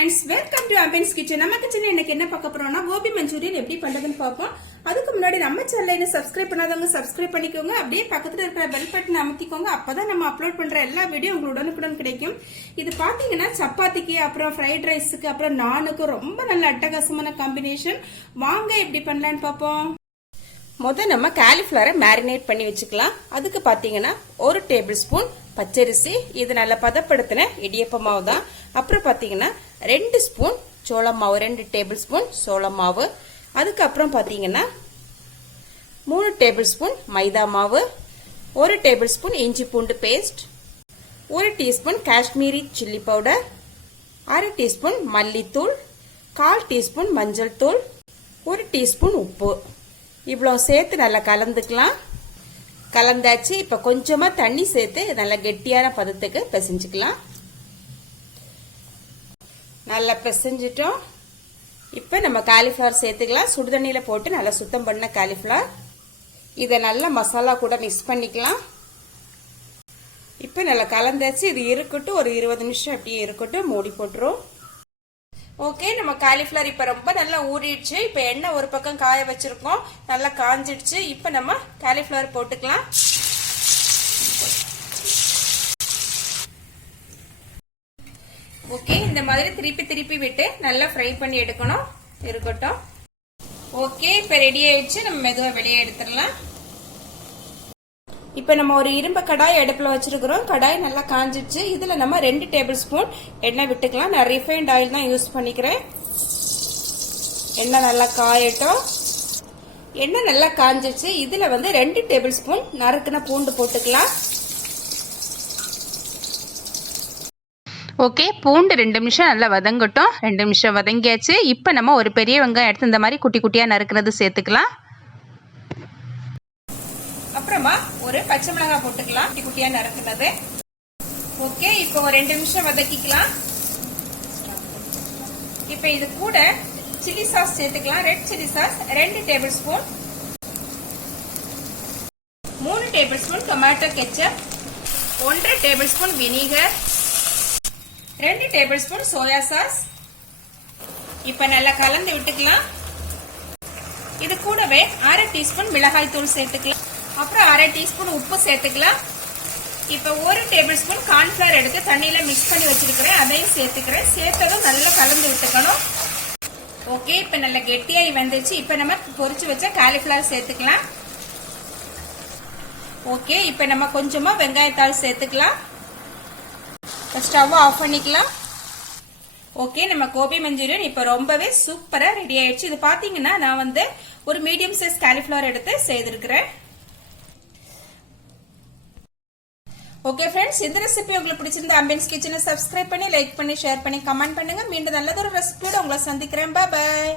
friends, welcome to Ambience kitchen. நம்ம கிச்சன்ல இன்னைக்கு என்ன பார்க்க போறோம்னா கோபி மஞ்சூரியன் எப்படி பண்றதுன்னு பார்ப்போம். அதுக்கு முன்னாடி நம்ம சேனலை சப்ஸ்கிரைப் பண்ணாதவங்க சப்ஸ்கிரைப் பண்ணிக்கோங்க. அப்படியே பக்கத்துல இருக்கிற பெல் பட்டனை அமுத்திக்கோங்க. அப்பதான் நம்ம அப்லோட் பண்ற எல்லா வீடியோ உங்களுக்கு உடனுக்குடன் கிடைக்கும். இது பாத்தீங்கன்னா சப்பாத்திக்கு அப்புறம் ஃப்ரைட் ரைஸ்க்கு அப்புறம் நானுக்கு ரொம்ப நல்ல அட்டகாசமான காம்பினேஷன். வாங்க எப்படி பண்ணலாம்னு பார்ப்போம். முதல்ல நம்ம காலிஃபிளவரை மேரினேட் பண்ணி வச்சுக்கலாம். அதுக்கு பாத்தீங்கன்னா 1 டேபிள் ஸ்பூன் பச்சரிசி, இது நல்லா பதப்படுத்தின இடியப்ப மாவு தான். அப்புறம் பாத்தீங்கன்னா 2 ஸ்பூன் சோள மாவு, 2 டேபிள் ஸ்பூன் சோள மாவு. அதுக்கப்புறம் பாத்தீங்கன்னா 3 டேபிள் ஸ்பூன் மைதா மாவு, 1 டேபிள் ஸ்பூன் இஞ்சி பூண்டு paste, 1 teaspoon Kashmiri chilli powder, 1/2 teaspoon மல்லித்தூள், 1/4 டீஸ்பூன் மஞ்சள் தூள், 1 டீஸ்பூன் உப்பு. இவ்வளவு சேர்த்து நல்லா கலந்துக்கலாம். கலந்தாச்சு. இப்ப கொஞ்சமா தண்ணி சேர்த்து நல்லா கெட்டியான பதத்துக்கு பிசைஞ்சுக்கலாம். நல்லா பிசைஞ்சிட்டோம். இப்ப நம்ம காலிஃபிளவர் சேர்த்துக்கலாம். சுடுதண்ணியில போட்டு நல்லா சுத்தம் பண்ண காலிஃபிளவர். இத நல்லா மசாலா கூட மிக்ஸ் பண்ணிக்கலாம். இப்ப நல்லா கலந்தாச்சு. இது இருக்கட்டும், ஒரு 20 நிமிஷம் அப்படியே இருக்கட்டும். மூடி போட்டுரும். ஓகே, நம்ம காலிஃபிளவர் இப்ப ரொம்ப நல்லா ஊறிடுச்சு. இப்ப எண்ணெய் ஒரு பக்கம் காய வச்சிருக்கோம், நல்லா காஞ்சிடுச்சு. இப்ப நம்ம காலிஃபிளவர் போட்டுக்கலாம். ஓகே, இந்த மாதிரி திருப்பி திருப்பி விட்டு நல்லா ஃப்ரை பண்ணி எடுக்கணும். இருக்கட்டும். ஓகே, இப்ப ரெடி ஆயிடுச்சு. நம்ம மெதுவா வெளியே எடுத்துடலாம். இப்ப நம்ம ஒரு இரும்பு கடாய் அடுப்புல வச்சிருக்கிறோம். கடாய் நல்லா காஞ்சிடுச்சு. இதுல நம்ம 2 டேபிள் ஸ்பூன் எண்ணெய் விட்டுக்கலாம். நான் ரிஃபைண்ட் ஆயில் தான் யூஸ் பண்ணிக்கிறேன். எண்ணெய் நல்லா காயட்டும். எண்ணெய் நல்லா காஞ்சிடுச்சு. இதுல 2 டேபிள் ஸ்பூன் நறுக்குன பூண்டு போட்டுக்கலாம். ஓகே, பூண்டு 2 நிமிஷம் நல்லா வதங்கட்டும். 2 நிமிஷம் வதங்கியாச்சு. இப்போ நம்ம ஒரு பெரிய வெங்காயம் எடுத்து இந்த மாதிரி குட்டி குட்டியாக நறுக்கிறது சேர்த்துக்கலாம். அப்புறமா ஒரு பச்சை மிளகாய் போட்டுக்கலாம், குட்டி குட்டியா நறுக்குனது. ஓகே, இப்போ ஒரு 2 நிமிஷம் வதக்கிக்கலாம். இப்போ இது கூட சில்லி சாஸ் சேர்த்துக்கலாம். Red chilli sauce 2 table spoon, 3 table spoon tomato ketchup, 1 table spoon vinegar, 2 table spoon soya sauce. இப்ப நல்லா கலந்து விட்டுக்கலாம். இது கூடவே 1/2 டீஸ்பூன் மிளகாய் தூள் சேர்த்துக்கலாம். அப்புறம் 1/2 டீஸ்பூன் உப்பு சேர்த்துக்கலாம். இப்ப 1 டேபிள் ஸ்பூன் கார்ன்ஃபிளவர் எடுத்து தண்ணியில மிக்ஸ் பண்ணி வச்சிருக்கிறேன், அதையும் சேர்த்துக்கிறேன். சேர்த்ததும் நல்லா கலந்து விட்டுக்கணும். ஓகே, இப்ப நல்லா கெட்டியாகி வந்துச்சு. இப்ப நம்ம பொரிச்சு வச்ச காலிஃபிளவர் சேர்த்துக்கலாம். ஓகே, இப்ப நம்ம கொஞ்சமா வெங்காயத்தாள் சேர்த்துக்கலாம். ஸ்டவ் ஆஃப் பண்ணிக்கலாம். ஓகே, நம்ம கோபி மஞ்சூரியன் இப்ப ரொம்பவே சூப்பரா ரெடி ஆயிடுச்சு. இது பாத்தீங்கன்னா நான் ஒரு மீடியம் சைஸ் காலிஃபிளவர் எடுத்து செய்திருக்கிறேன். ஓகே ஃப்ரெண்ட்ஸ், இந்த ரெசிபி உங்களுக்கு பிடிச்சிருந்தா அம்பியன்ஸ் கிச்சனை சப்ஸ்கிரைப் பண்ணி, லைக் பண்ணி, ஷேர் பண்ணி, கமெண்ட் பண்ணுங்க. மீண்டும் நல்லதொரு ரெசிபியோட உங்களை சந்திக்கிறேன். பாய்.